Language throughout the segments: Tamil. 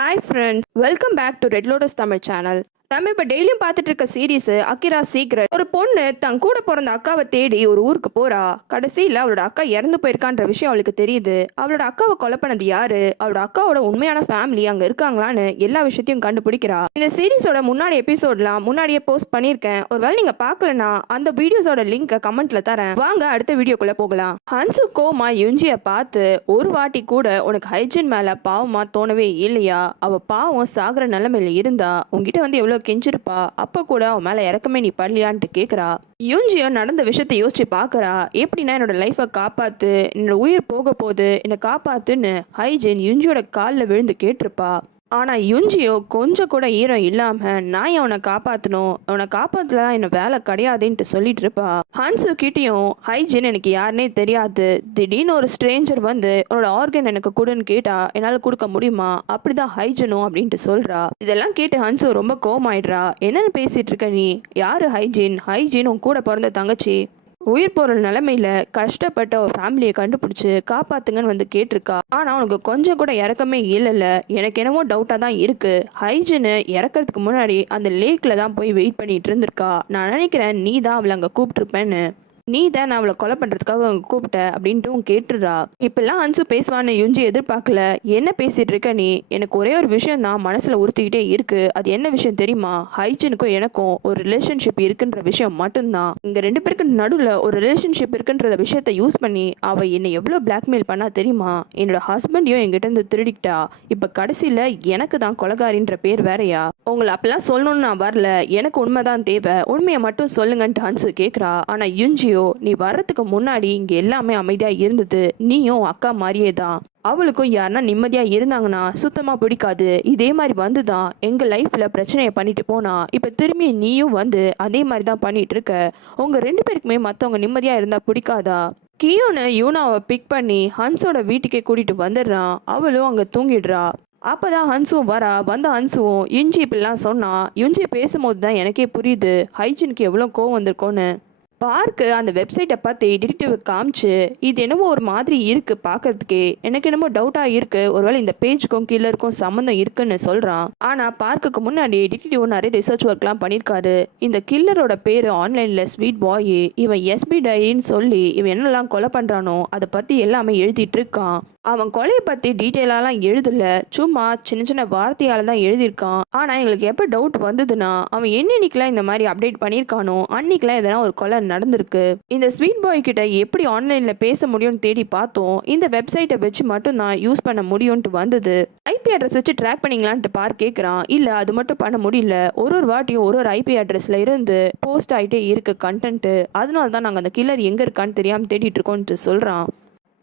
Hi friends, welcome back to red lotus Tamil channel. நம்ம இப்போ டெய்லியும் பார்த்துட்டு இருக்க சீரீஸ் அக்கிரா சீக்ரெட். ஒரு பொண்ணு தன் கூட பிறந்த அக்காவை தேடி ஒரு ஊருக்கு போறா. கடைசியில் அவளோட அக்கா இறந்து போயிருக்கான்ற விஷயம் அவளுக்கு தெரியுது. அவளோட அக்காவை கொலை பண்ணது யாரு, அவளோட அக்காவோட உண்மையான ஃபேமிலி அங்க இருக்காங்களான்னு எல்லா விஷயத்தையும் கண்டுபிடிக்கிறா. இந்த சீரீஸோட முன்னாடி எபிசோட்லாம் முன்னாடியே போஸ்ட் பண்ணியிருக்கேன். ஒருவேளை நீங்க பார்க்கலனா அந்த வீடியோஸோட லிங்க் கமெண்ட்ல தரேன். வாங்க அடுத்த வீடியோக்குள்ள போகலாம். ஹன்சு கோமா யுஞ்சியை பார்த்து ஒரு வாட்டி கூட உனக்கு ஹைஜின் மேல பாவமா தோணவே இல்லையா? அவ பாவம் சாகுற நிலைமையில இருந்தா உங்ககிட்ட வந்து எவ்வளவு கெஞ்சிருப்பா, அப்ப கூட அவன் மேல இறக்கமே நீ படலையான்ட்டு கேக்குறா. யூஞ்சியோ நடந்த விஷயத்தை யோசிச்சு பாக்குறா. எப்படின்னா என்னோட லைஃபை காப்பாத்து, என்னோட உயிர் போக போகுது, என்னை காப்பாத்துன்னு ஹைஜின் யுஞ்சியோட காலில் விழுந்து கேட்டிருப்பா. ஆனா யுஞ்சியோ கொஞ்சம் கூட ஈரம் இல்லாம நான் அவனை காப்பாத்தணும், அவனை காப்பாத்தலாம் என்ன வேலை கிடையாதுன்ட்டு சொல்லிட்டு இருப்பா. ஹன்சு கிட்டயும் ஹைஜின் எனக்கு யாருன்னே தெரியாது, திடீர்னு ஒரு ஸ்ட்ரேஞ்சர் வந்து உன்னோட ஆர்கன் எனக்கு கொடுன்னு கேட்டா என்னால கொடுக்க முடியுமா, அப்படிதான் ஹைஜினும் அப்படின்ட்டு சொல்றா. இதெல்லாம் கேட்டு ஹன்சு ரொம்ப கோமாயிடுறா. என்னன்னு பேசிட்டு இருக்க நீ? யாரு ஹைஜின்? ஹைஜின் உன் கூட பிறந்த தங்கச்சி. உயிர் போற நிலைமையில கஷ்டப்பட்ட ஒரு ஃபேமிலியை கண்டுபிடிச்சு காப்பாத்துங்கன்னு வந்து கேட்டிருக்கா. ஆனா உனக்கு கொஞ்சம் கூட இறக்கமே இல்லைல்ல. எனக்கு என்னமோ டவுட்டா தான் இருக்கு. ஹைஜின் இறக்கிறதுக்கு முன்னாடி அந்த லேக்ல தான் போய் வெயிட் பண்ணிட்டு இருந்திருக்கா. நான் நினைக்கிறேன் நீ தான் அவளை அங்க கூப்பிட்டுருப்பேன்னு. நீ தான் நான் அவளை கொலை பண்றதுக்காக அவங்க கூப்பிட்ட அப்படின்ட்டு கேட்டுறா. இப்பெல்லாம் ஹன்சு பேசுவான்னு யுஞ்சி எதிர்பார்க்கல. என்ன பேசிட்டு இருக்க நீ? எனக்கு ஒரே ஒரு விஷயம் தான் மனசுல உறுத்திக்கிட்டே இருக்கு. அது என்ன விஷயம் தெரியுமா? ஹைஜினுக்கும் எனக்கும் ஒரு ரிலேஷன்ஷிப் இருக்குன்ற விஷயம் மட்டும்தான். இங்க ரெண்டு பேருக்கு நடுவில் ஒரு ரிலேஷன்ஷிப் இருக்குன்ற விஷயத்த யூஸ் பண்ணி அவ என்னை எவ்வளவு பிளாக்மெயில் பண்ணா தெரியுமா? என்னோட ஹஸ்பண்டையும் என்கிட்ட இருந்து திருடிக்கிட்டா. இப்ப கடைசியில எனக்கு தான் கொலகாரின்ற பேர் வேறையா? உங்களை அப்பெல்லாம் சொல்லணும்னு நான் வரல. எனக்கு உண்மைதான் தேவை, உண்மையை மட்டும் சொல்லுங்கன்ட்டு ஹன்சு கேட்குறா. ஆனா யுஞ்சியோ நீ வர்றதுக்கு முன்னாடி இங்க எல்லாமே அமைதியா இருந்தது, நீயும் அக்கா மாதிரியே தான். அவளுக்கும் யாருன்னா நிம்மதியா இருந்தாங்கன்னா சுத்தமா பிடிக்காது. இதே மாதிரி வந்துதான் எங்க லைஃப்ல பிரச்சனையை பண்ணிட்டு போனா. இப்ப திரும்பி நீயும் வந்து அதே மாதிரி தான் பண்ணிட்டு இருக்க. உங்க ரெண்டு பேருக்குமே மத்தவங்க நிம்மதியா இருந்தா பிடிக்காதா? கியோன்னு யூனாவை பிக் பண்ணி ஹன்ஸோட வீட்டுக்கே கூட்டிட்டு வந்துடுறான். அவளும் அங்க தூங்கிடுறா. அப்பதான் ஹன்சுவும் வரா. வந்த ஹன்சுவும் யுஞ்சி இப்படிலாம் சொன்னா. யுஞ்சி பேசும்போது தான் எனக்கே புரியுது ஹைஜினுக்கு எவ்வளோ கோவம் வந்திருக்கோன்னு. பார்க்கு அந்த வெப்சைட்டை பார்த்து டிடெக்டிவ் காமிச்சு இது என்னமோ ஒரு மாதிரி இருக்கு பார்க்கறதுக்கே, எனக்கு என்னமோ டவுட்டா இருக்கு, ஒருவேளை இந்த பேஜுக்கும் கில்லருக்கும் சம்மந்தம் இருக்குன்னு சொல்றான். ஆனா பார்க்குக்கு முன்னாடி டிடெக்டிவ் நிறைய ரிசர்ச் ஒர்க்லாம் பண்ணியிருக்காரு. இந்த கில்லரோட பேரு ஆன்லைன்ல ஸ்வீட் பாய். இவன் எஸ்பி டைரின்னு சொல்லி இவன் என்னெல்லாம் கொலை பண்றானோ அதை பத்தி எல்லாமே எழுதிட்டு இருக்கான். அவன் கொலையை பத்தி டீட்டெயிலாலாம் எழுதல, சும்மா சின்ன சின்ன வார்த்தையால தான் எழுதியிருக்கான். ஆனா எங்களுக்கு எப்போ டவுட் வந்ததுன்னா அவன் என்னன்னைக்கெல்லாம் இந்த மாதிரி அப்டேட் பண்ணியிருக்கானோ அன்னைக்கெல்லாம் எதனா ஒரு கொலை நடந்திருக்கு. இந்த ஸ்வீட் பாய் கிட்ட எப்படி ஆன்லைன்ல பேச முடியும்னு தேடி பார்த்தோம். இந்த வெப்சைட்டை வச்சு மட்டும் தான் யூஸ் பண்ண முடியும்ட்டு வந்தது. ஐபி அட்ரஸ் வச்சு ட்ராக் பண்ணிங்களான்ட்டு பார் கேட்குறான். இல்ல அது மட்டும் பண்ண முடியல, ஒரு வாட்டியும் ஒரு ஐபி அட்ரஸ்ல இருந்து போஸ்ட் ஆகிட்டே இருக்கு கண்டென்ட். அதனால தான் நாங்கள் அந்த கில்லர் எங்க இருக்கான்னு தெரியாம தேடிட்டு இருக்கோம்ட்டு சொல்றான்.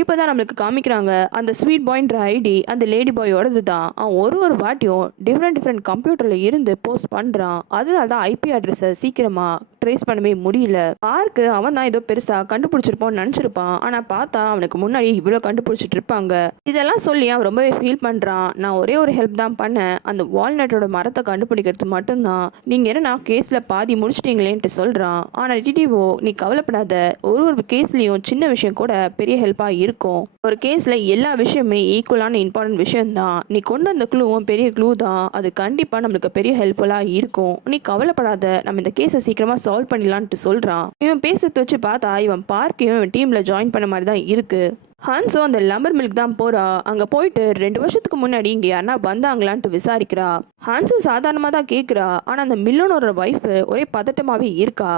இப்போதான் நம்மளுக்கு காமிக்கிறாங்க அந்த ஸ்வீட் பாய்ன்ற ஐடி அந்த லேடி பாயோடது தான். அவன் ஒரு வாட்டியும் டிஃப்ரெண்ட் கம்ப்யூட்டர்ல இருந்து போஸ்ட் பண்றான். அதனால தான் ஐபி அட்ரஸை சீக்கிரமா ட்ரேஸ் பண்ணவே முடியல. பார்க்கு அவன் தான் ஏதோ பெருசா கண்டுபிடிச்சிருப்பான்னு நினைச்சிருப்பான். ஆனா பார்த்தா அவனுக்கு முன்னாடி இவ்வளவு கண்டுபிடிச்சிட்டு இருப்பாங்க. இதெல்லாம் சொல்லி அவன் ரொம்பவே ஃபீல் பண்றான். நான் ஒரே ஒரு ஹெல்ப் தான் பண்ணேன், அந்த வால்நட்டோட மரத்தை கண்டுபிடிக்கிறது மட்டும்தான். நீங்க என்ன கேஸ்ல பாதி முடிச்சிட்டீங்களேன்ட்டு சொல்றான். ஆனா டிடிஓ நீ கவலைப்படாத, ஒரு கேஸ்லயும் சின்ன விஷயம் கூட பெரிய ஹெல்ப்பா இருக்கும். ஒரு கேஸ்ல எல்லா விஷயமே ஈக்குவலான இம்பார்ட்டன்ட் விஷயம் தான். நீ கொண்டு வந்த க்ளூவும் பெரிய க்ளூ தான். அது கண்டிப்பா நம்மளுக்கு பெரிய ஹெல்ப்ஃபுல்லா இருக்கும். நீ கவலைப்படாத, நம்ம இந்த கேஸை சீக்கிரமா சால்வ் பண்ணிடலான்ட்டு சொல்றான். இவன் பேசுறத வச்சு பார்த்தா இவன் பார்க்கையும் இவன் டீம்ல ஜாயின் பண்ண மாதிரி தான் இருக்கு. ஹன்ஸோ அந்த லம்பர் மில்க் தான் போறா. அங்க போயிட்டு 2 வருஷத்துக்கு முன்னாடி இங்க யாருன்னா வந்தாங்களான்ட்டு விசாரிக்கிறா. ஹன்ஸு சாதாரணமா தான் கேக்குறா. ஆனா அந்த மில்லனோட வைஃப் ஒரே பதட்டமாவே இருக்கா.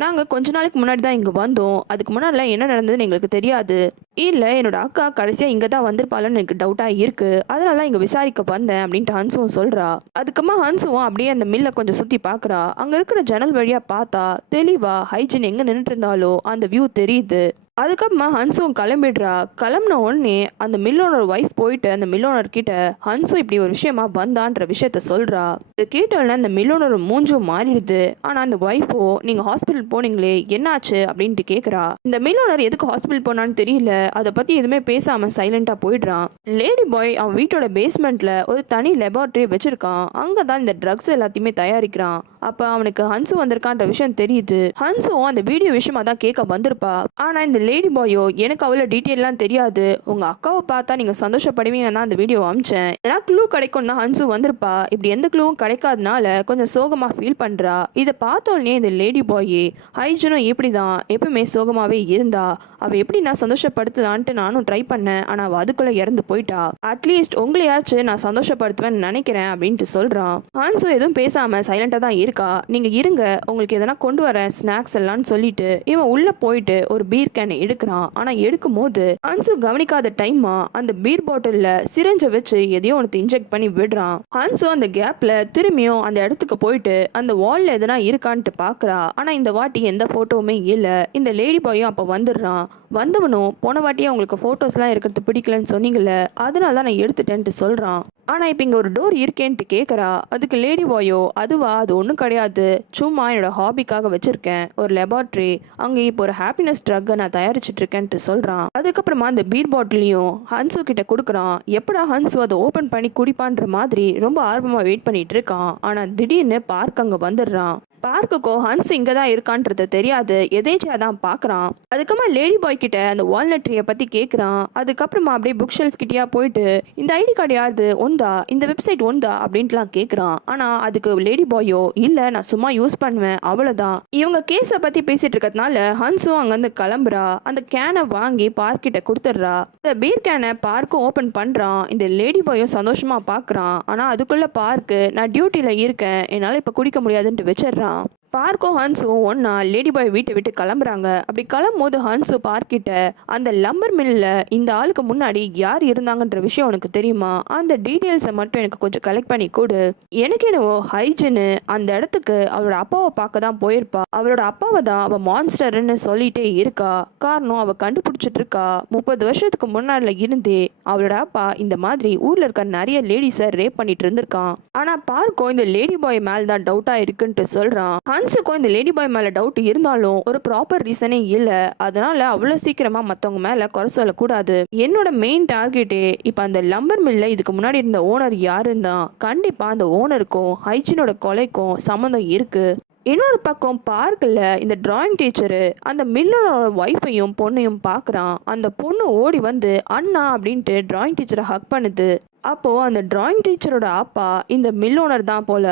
நாங்கள் கொஞ்ச நாளைக்கு முன்னாடி தான் இங்கே வந்தோம், அதுக்கு முன்னாடிலாம் என்ன நடந்ததுன்னு எங்களுக்கு தெரியாது. இல்லை என்னோட அக்கா கடைசியாக இங்கே தான் வந்திருப்பாளன்னு எனக்கு டவுட்டாக இருக்குது, அதனால தான் இங்கே விசாரிக்க வந்தேன் அப்படின்ட்டு ஹன்சுவும் சொல்கிறா. அதுக்கப்புறமா ஹன்சுவும் அப்படியே அந்த மில்லை கொஞ்சம் சுற்றி பார்க்குறா. அங்கே இருக்கிற ஜன்னல் வழியாக பார்த்தா தெளிவாக ஹைஜின் எங்கே நின்றுட்டு இருந்தாலோ அந்த வியூ தெரியுது. அதுக்கப்புறமா ஹன்சுவும் கிளம்பிடுறா. கிளம்புன உடனே அந்த மில்லோனர் ஒய்ஃப் போயிட்டு அந்த மில்லோனர் கிட்ட ஹன்சு இப்படி ஒரு விஷயமா வந்தான்ற விஷயத்த சொல்றா. இதை கேட்டோன்னா அந்த மில்லோனர் மூஞ்சும் மாறிடுது. ஆனா அந்த ஒய்ஃபோ நீங்க ஹாஸ்பிட்டல் போனீங்களே என்னாச்சு அப்படின்ட்டு கேக்குறா. இந்த மில்லோனர் எதுக்கு ஹாஸ்பிட்டல் போனான்னு தெரியல, அதை பத்தி எதுவுமே பேசாம சைலண்டா போயிடுறான். லேடி பாய் அவன் வீட்டோட பேஸ்மெண்ட்ல ஒரு தனி லெபார்டரி வச்சிருக்கான். அங்கதான் இந்த ட்ரக்ஸ் எல்லாத்தையுமே தயாரிக்கிறான். அப்ப அவனுக்கு ஹன்சு வந்திருக்கான்ற விஷயம் தெரியுது. ஹன்சுவும் அந்த வீடியோ விஷயமா தான் கேட்க வந்திருப்பா. ஆனா இந்த லேடி பாயோ எனக்கு அவ்வளோ டீட்டெயிலாம் தெரியாது, உங்க அக்காவை பார்த்தா நீங்க சந்தோஷப்படுவீங்கன்னா அந்த வீடியோ அமிச்சேன், ஏன்னா க்ளூ கிடைக்கும் தான் ஹன்சு வந்திருப்பா, இப்படி எந்த க்ளூவும் கிடைக்காதனால கொஞ்சம் சோகமா ஃபீல் பண்றா. இதை பார்த்தோன்னே இந்த லேடி பாயே ஹைஜனும் இப்படிதான் எப்பவுமே சோகமாவே இருந்தா, அவ எப்படி நான் சந்தோஷப்படுத்தலான்ட்டு நானும் ட்ரை பண்ணேன், ஆனா அவ அதுக்குள்ள இறந்து போயிட்டா, அட்லீஸ்ட் உங்களையாச்சும் நான் சந்தோஷப்படுத்துவேன்னு நினைக்கிறேன் அப்படின்ட்டு சொல்றான். ஹான்சோ எதுவும் பேசாம சைலண்டா தான் இருக்கா. நீங்க இருங்க, உங்களுக்கு எதனா கொண்டு வரேன் ஸ்நாக்ஸ் எல்லாம் சொல்லிட்டு இவன் உள்ள போயிட்டு ஒரு பீர் கேன் எடுக்கிறான். ஆனா எடுக்கும் போது ஹான்சு கவனிக்காத டைமா அந்த பீர் பாட்டில்ல சிரஞ்ச வச்சு எதையோ ஒன்று இன்ஜெக்ட் பண்ணி விடுறான். ஹான்சு அந்த கேப்ல திரும்பியும் அந்த இடத்துக்கு போயிட்டு அந்த வால்ல எதனா இருக்கான்ட்டு பாக்குறா. ஆனா இந்த வாட்டி எந்த போட்டோவுமே இல்ல. இந்த லேடி பாயும் அப்ப வந்துடுறான். வந்தவனும் போன வாட்டியே உங்களுக்கு போட்டோஸ்லாம் இருக்கிறது பிடிக்கலன்னு சொன்னீங்கல்ல, அதனால தான் நான் எடுத்துட்டேன்ட்டு சொல்றான். ஆனா இப்ப இங்க ஒரு டோர் இருக்கேன்ட்டு கேக்குறா. அதுக்கு லேடி பாயோ அதுவா, அது ஒன்றும் கிடையாது, சும்மா என்னோட ஹாபிக்காக வச்சிருக்கேன் ஒரு லெபார்ட்ரி, அங்க இப்போ ஒரு ஹாப்பினஸ் ட்ரக்கை நான் தயாரிச்சுட்டு இருக்கேன்ட்டு சொல்றான். அதுக்கப்புறமா அந்த பீர் பாட்டிலையும் ஹன்சு கிட்ட கொடுக்குறான். எப்படா ஹன்சு அதை ஓபன் பண்ணி குடிப்பான்ற மாதிரி ரொம்ப ஆர்வமா வெயிட் பண்ணிட்டு இருக்கான். ஆனா திடீர்னு பார்க் அங்க வந்துடுறான். பார்க்குக்கோ ஹன்ஸ் இங்கே தான் இருக்கான்றது தெரியாது, எதேச்சியா தான் பார்க்குறான். அதுக்கப்புறமா லேடி பாய் கிட்ட அந்த வால்நட் ட்ரீயை பற்றி கேட்குறான். அதுக்கப்புறமா அப்படியே புக் ஷெல்ஃப் கிட்டயா போயிட்டு இந்த ஐடி கார்டு யாருது ஒந்தா, இந்த வெப்சைட் ஒந்தா அப்படின்ட்டுலாம் கேட்குறான். ஆனால் அதுக்கு லேடி பாயோ இல்லை, நான் சும்மா யூஸ் பண்ணுவேன் அவ்வளோதான். இவங்க கேஸை பற்றி பேசிட்டு இருக்கிறதுனால ஹன்ஸும் அங்கேருந்து கிளம்புறா. அந்த கேனை வாங்கி பார்க் கிட்ட கொடுத்துட்றா. இந்த பீர் கேனை பார்க்கும் ஓப்பன் பண்ணுறான். இந்த லேடி பாயும் சந்தோஷமாக பார்க்குறான். ஆனால் அதுக்குள்ளே பார்க்கு நான் டியூட்டியில் இருக்கேன், என்னால் இப்போ குடிக்க முடியாதுன்ட்டு வச்சிடுறான். பார்க்கும் ஹன்ஸும் ஒன்னா லேடி பாய் வீட்டை விட்டு கிளம்புறாங்க. அப்படி கிளம்பும் போது ஹன்ஸு பார்க்கிட்ட அந்த லம்பர் மில்ல இந்த ஆளுக்கு முன்னாடி யார் இருந்தாங்கன்ற விஷயம் உனக்கு தெரியுமா, அந்த டீட்டெயில்ஸை மட்டும் எனக்கு கொஞ்சம் கலெக்ட் பண்ணி கொடு. எனக்கு என்னவோ ஹைஜனு அந்த இடத்துக்கு அவளோட அப்பாவை பார்க்க தான் போயிருப்பா, அவளோட அப்பாவை தான் அவள் மான்ஸ்டர்ன்னு சொல்லிட்டே இருக்கா. காரணம் அவள் கண்டுபிடிச்சிட்டு இருக்கா 30 வருஷத்துக்கு முன்னாடில இருந்தே அவளோட அப்பா இந்த மாதிரி ஊர்ல இருக்க நிறைய லேடிஸை ரேப் பண்ணிட்டு இருந்திருக்கான். ஆனா பார்க்கும் இந்த லேடி பாய் மேல தான் டவுட்டா இருக்குன்ட்டு சொல்றான். ஹன்ஸுக்கும் இந்த லேடி பாய் மேல டவுட் இருந்தாலும் ஒரு ப்ராப்பர் ரீசனே இல்ல, அதனால அவ்வளவு சீக்கிரமா மத்தவங்க மேல குறை சொல்லக்கூடாது. என்னோட மெயின் டார்கெட்டே இப்ப அந்த லம்பர் மில்ல இதுக்கு முன்னாடி இருந்த ஓனர் யாருன்னா கண்டிப்பா அந்த ஓனருக்கும் ஹைஜினோட கொலைக்கும் சம்மந்தம் இருக்கு. இன்னொரு பக்கம் பார்க்கல இந்த டிராயிங் டீச்சரு அந்த மில்லரோட ஒய்ஃபையும் பொண்ணையும் பார்க்குறான். அந்த பொண்ணு ஓடி வந்து அண்ணா அப்படின்ட்டு டிராயிங் டீச்சரை ஹக் பண்ணுது. அப்போ அந்த டிராயிங் டீச்சரோட அப்பா இந்த மில் ஓனர் தான் போல.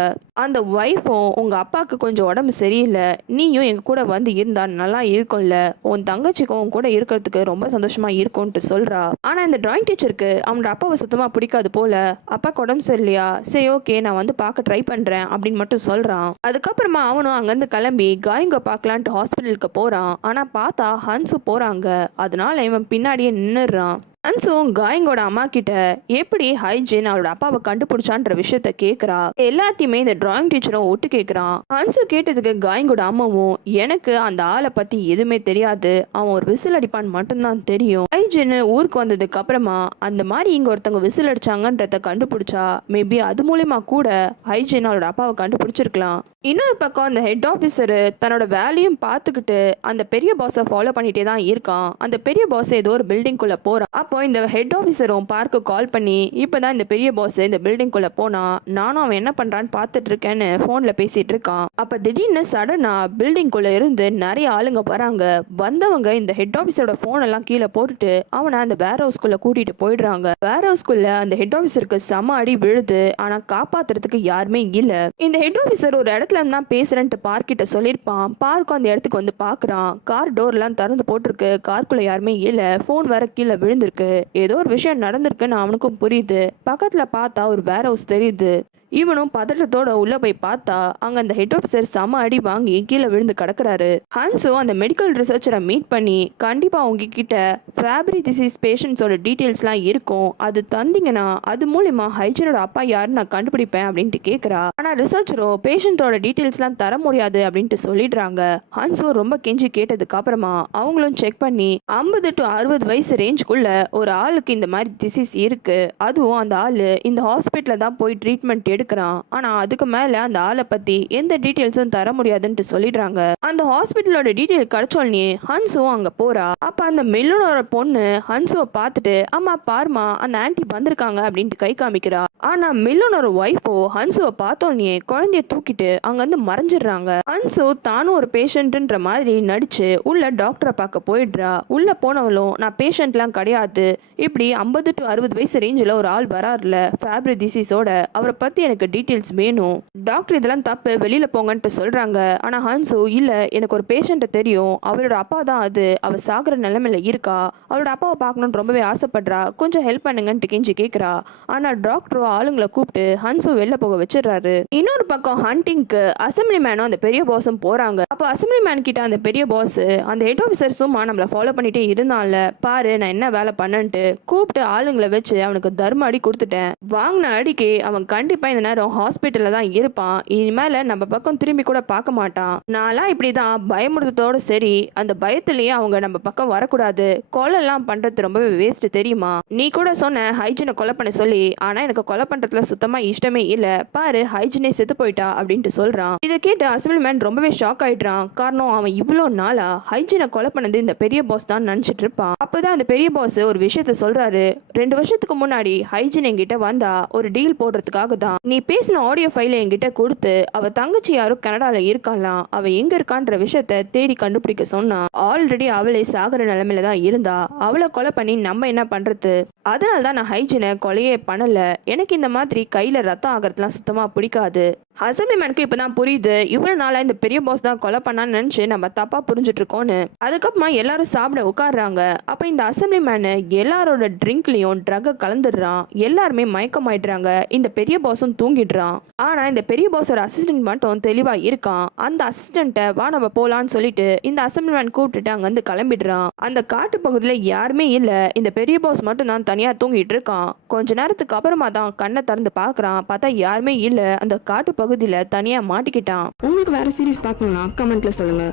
அந்த ஒய்ஃபும் உங்க அப்பாவுக்கு கொஞ்சம் உடம்பு சரியில்லை, நீயும் எங்க கூட வந்து இருந்தா நல்லா இருக்கும்ல, உன் தங்கச்சிக்கும் உன் கூட இருக்கிறதுக்கு ரொம்ப சந்தோஷமா இருக்கும்ட்டு சொல்றா. ஆனா இந்த டிராயிங் டீச்சருக்கு அவனோட அப்பாவை சுத்தமா பிடிக்காது போல. அப்பாவுக்கு உடம்பு சரியில்லையா, சரி ஓகே நான் வந்து பார்க்க ட்ரை பண்றேன் அப்படின்னு மட்டும் சொல்றான். அதுக்கப்புறமா அவனும் அங்கிருந்து கிளம்பி காயங்க பார்க்கலான்ட்டு ஹாஸ்பிட்டலுக்கு போறான். ஆனா பார்த்தா ஹன்ஸு போறாங்க, அதனால இவன் பின்னாடியே நின்னுறான். ஹன்ஸும் காயங்கோட அம்மா கிட்ட எப்படி ஹைஜின் அவளோட அப்பாவை கண்டுபிடிச்சான்ற விஷயத்த கேட்கறா. எல்லாத்தையுமே இந்த டிராயிங் டீச்சரும் ஒட்டு கேட்கறான். ஹன்ஸு கேட்டதுக்கு காயங்கோட அம்மாவும் எனக்கு அந்த ஆளை பத்தி எதுவுமே தெரியாது, அவன் ஒரு விசில் அடிப்பான்னு மட்டும்தான் தெரியும். ஹைஜின் ஊருக்கு வந்ததுக்கு அப்புறமா அந்த மாதிரி இங்க ஒருத்தவங்க விசில் அடிச்சாங்கன்றத கண்டுபிடிச்சா மேபி அது மூலியமா கூட ஹைஜின் அவளோட அப்பாவை கண்டுபிடிச்சிருக்கலாம். இன்னொரு பக்கம் அந்த ஹெட் ஆஃபீஸரு தன்னோட வேலையும் பார்த்துக்கிட்டு அந்த பெரிய பாஸை ஃபாலோ பண்ணிட்டே தான் இருக்கான். அந்த பெரிய பாஸ் ஏதோ ஒரு பில்டிங்குள்ள போறான். அப்போ இந்த ஹெட் ஆஃபீஸரும் பார்க்கு கால் பண்ணி இப்பதான் இந்த பெரிய பாஸ் இந்த பில்டிங்குள்ள போனா, நானும் அவன் என்ன பண்றான்னு பார்த்துட்டு இருக்கேன்னு போன்ல பேசிட்டு இருக்கான். அப்ப திடீர்னு சடனா பில்டிங்குள்ள இருந்து நிறைய ஆளுங்க வராங்க. வந்தவங்க இந்த ஹெட் ஆஃபீஸரோட போன் எல்லாம் கீழே போட்டுட்டு அவனை அந்த வேர் ஹவுஸ்குள்ள கூட்டிட்டு போயிடுறாங்க. வேர் ஹவுஸ்குள்ள அந்த ஹெட் ஆஃபீஸருக்கு செம அடி விழுது. ஆனா காப்பாத்துறதுக்கு யாருமே இல்ல. இந்த ஹெட் ஆஃபீஸர் ஒரு இடத்துல தான் பேசுறேன்ட்டு பார்க்கிட்ட சொல்லியிருப்பான். பார்க்கும் அந்த இடத்துக்கு வந்து பாக்குறான். கார் டோர் எல்லாம் திறந்து போட்டிருக்கு, காருக்குள்ள யாருமே இல்ல, போன் வேற கீழே விழுந்திருக்கு, ஏதோ ஒரு விஷயம் நடந்திருக்குன்னு அவனுக்கும் புரியுது. பக்கத்துல பார்த்தா ஒரு வேர் ஹவுஸ் தெரியுது. இவனும் பதட்டத்தோட உள்ள போய் பார்த்தா அங்க அந்த ஹெட் ஆஃபீஸர் செம அடி வாங்கி கீழே விழுந்து கிடக்குறாரு. ஹன்ஸும் அந்த மெடிக்கல் ரிசர்ச்சரை மீட் பண்ணி கண்டிப்பா உங்ககிட்ட ஃபேப்ரி டிசீஸ் பேஷண்ட்ஸோட டீட்டெயில்ஸ்லாம் இருக்கும், அது தந்தீங்கன்னா அது மூலியமா ஹைஜனோட அப்பா யாருன்னு நான் கண்டுபிடிப்பேன் அப்படின்ட்டு கேட்குறா. ஆனா ரிசர்ச்சரோ பேஷண்டோட டீட்டெயில்ஸ்லாம் தர முடியாது அப்படின்ட்டு சொல்லிடுறாங்க. ஹன்ஸும் ரொம்ப கெஞ்சி கேட்டதுக்கு அப்புறமா அவங்களும் செக் பண்ணி 50 to 60 வயசு ரேஞ்சுக்குள்ள ஒரு ஆளுக்கு இந்த மாதிரி டிசீஸ் இருக்கு, அதுவும் அந்த ஆளு இந்த ஹாஸ்பிட்டல்ல தான் போய் ட்ரீட்மெண்ட் எடுக்கிறான். ஆனா அதுக்கு மேல அந்த ஆளை பத்தி எந்த டீட்டெயில்ஸும் தர முடியாதுன்ட்டு சொல்லிடுறாங்க. அந்த ஹாஸ்பிட்டலோட டீட்டெயில் கிடைச்சோடனே ஹன்சுவும் அங்க போறா. அப்ப அந்த மில்லனோட பொண்ணு ஹன்சுவை பார்த்துட்டு, அம்மா பாருமா அந்த ஆன்ட்டி வந்திருக்காங்க அப்படின்ட்டு கை காமிக்கிறா. ஆனா மில்லனோட ஒய்ஃபோ ஹன்சுவை பார்த்தோன்னே குழந்தைய தூக்கிட்டு அங்க வந்து மறைஞ்சிடுறாங்க. ஹன்சு தானும் ஒரு பேஷண்ட்ன்ற மாதிரி நடிச்சு உள்ள டாக்டரை பார்க்க போயிடுறா. உள்ள போனவளும் நான் பேஷண்ட்லாம் கிடையாது, இப்படி 50 to 60 வயசு ரேஞ்சில் ஒரு ஆள் வராருல ஃபேப்ரி டிசீஸோட, அவரை பத்தி எனக்கு டீட்டெயில்ஸ் வேணும். டாக்டர் இதெல்லாம் தப்பு, வெளியில போங்கன்ட்டு சொல்றாங்க. ஆனா ஹன்சு இல்ல, எனக்கு ஒரு பேஷண்ட்டை தெரியும், அவளோட அப்பா தான் அது, அவ சாகுற நிலைமையில இருக்கா, அவளோட அப்பாவை பார்க்கணும்னு ரொம்பவே ஆசைப்படுறா, கொஞ்சம் ஹெல்ப் பண்ணுங்கன்ட்டு கெஞ்சி கேட்குறா. ஆனா டாக்டரோ ஆளுங்களை கூப்பிட்டு ஹன்சு வெளில போக வச்சிடறாரு. இன்னொரு பக்கம் ஹண்டிங்க்கு அசம்பிளி மேனும் அந்த பெரிய பாஸும் போறாங்க. அப்போ அசம்பிளி மேன் கிட்ட அந்த பெரிய பாஸ், அந்த ஹெட் ஆஃபீஸர் சும்மா நம்மளை ஃபாலோ பண்ணிட்டே இருந்தான்ல, பாரு நான் என்ன வேலை பண்ணன்ட்டு கூப்பிட்டு ஆளுங்களை வச்சு அவனுக்கு தர்ம அடி கொடுத்துட்டேன். வாங்கின அடிக்கு அவன் கண்டிப்பா இந்த நேரம் ஹாஸ்பிட்டல்ல தான் இருப்பான், இனிமேல நம்ம பக்கம் திரும்பி கூட பார்க்க மாட்டான். நான்லாம் இப்படிதான் பயமுறுத்தத்தோட சரி, அந்த பயத்திலேயே அவங்க நம்ம பக்கம் வரக்கூடாது, கொலைலாம் பண்றது ரொம்பவே வேஸ்ட் தெரியுமா. நீ கூட சொன்ன ஹைஜினை கொலை பண்ண சொல்லி, ஆனா எனக்கு கொலை பண்றதுல சுத்தமா இஷ்டமே இல்ல, பாரு ஹைஜினே செத்து போயிட்டா அப்படின்ட்டு சொல்றான். இதை கேட்டு அசம்பிளி மேன் ரொம்பவே ஷாக் ஆயிடுறான். காரணம் அவன் இவ்வளோ நாளா ஹைஜினை கொலை பண்ணது இந்த பெரிய பாஸ் தான் நினைச்சிட்டு இருப்பான். அப்பதான் அந்த பெரிய பாஸ் ஒரு விஷயத்த சொல்றாரு. 2 வருஷத்துக்கு முன்னாடி ஹைஜின் என்கிட்ட வந்தா ஒரு டீல் போடுறதுக்காக தான். நீ பேசின ஆடியோ ஃபைலை என்கிட்ட கொடுத்து அவ தங்கச்சி யாரும் கனடால இருக்காலாம், அவ எங்க இருக்கான்ற விஷயத்த தேடி கண்டுபிடிக்க சொன்னா. ஆல்ரெடி அவளே சாகுற நிலைமையில தான் இருந்தா, அவளை கொலை பண்ணி நம்ம என்ன பண்றது, அதனால தான் நான் ஹைஜினை கொலையே பண்ணல, எனக்கு இந்த மாதிரி கையில ரத்தம் ஆகிறதுலாம் சுத்தமா பிடிக்காது. அசம்பிளி மேனுக்கு இப்பதான் புரியுது, இவ்வளவு நாளா இந்த பெரிய பாஸ் தான் கொலை பண்ணான்னு நினைச்சு நம்ம தப்பா புரிஞ்சுட்டு இருக்கோன்னு. அதுக்கப்புறமா எல்லாரும் சாப்பிட உட்காடுறாங்க. அப்ப இந்த அசம்பிளி மேனு எல்லாரோட ட்ரிங்க்லயும் ட்ரக்க கலந்துடுறான். எல்லாருமே மயக்கமாயிடுறாங்க. இந்த பெரிய பாஸும் தூங்கிடுறான். ஆனா இந்த பெரிய பாஸோட அசிஸ்டன்ட் மட்டும் தெளிவா இருக்கான். அந்த அசிஸ்டன்ட்டை வா நம்ம போலான்னு சொல்லிட்டு இந்த அசம்பிளி மேன் கூப்பிட்டுட்டு அங்க வந்து கிளம்பிடுறான். அந்த காட்டு பகுதியில யாருமே இல்ல, இந்த பெரிய பாஸ் மட்டும் தான் தனியா தூங்கிட்டு இருக்கான். கொஞ்ச நேரத்துக்கு அப்புறமா தான் கண்ணை திறந்து பாக்குறான். பார்த்தா யாருமே இல்ல, அந்த காட்டு பகுதியில தனியா மாட்டிக்கிட்டான். உங்களுக்கு வேற சீரிஸ் பார்க்கணும்னா கமெண்ட்ல சொல்லுங்க.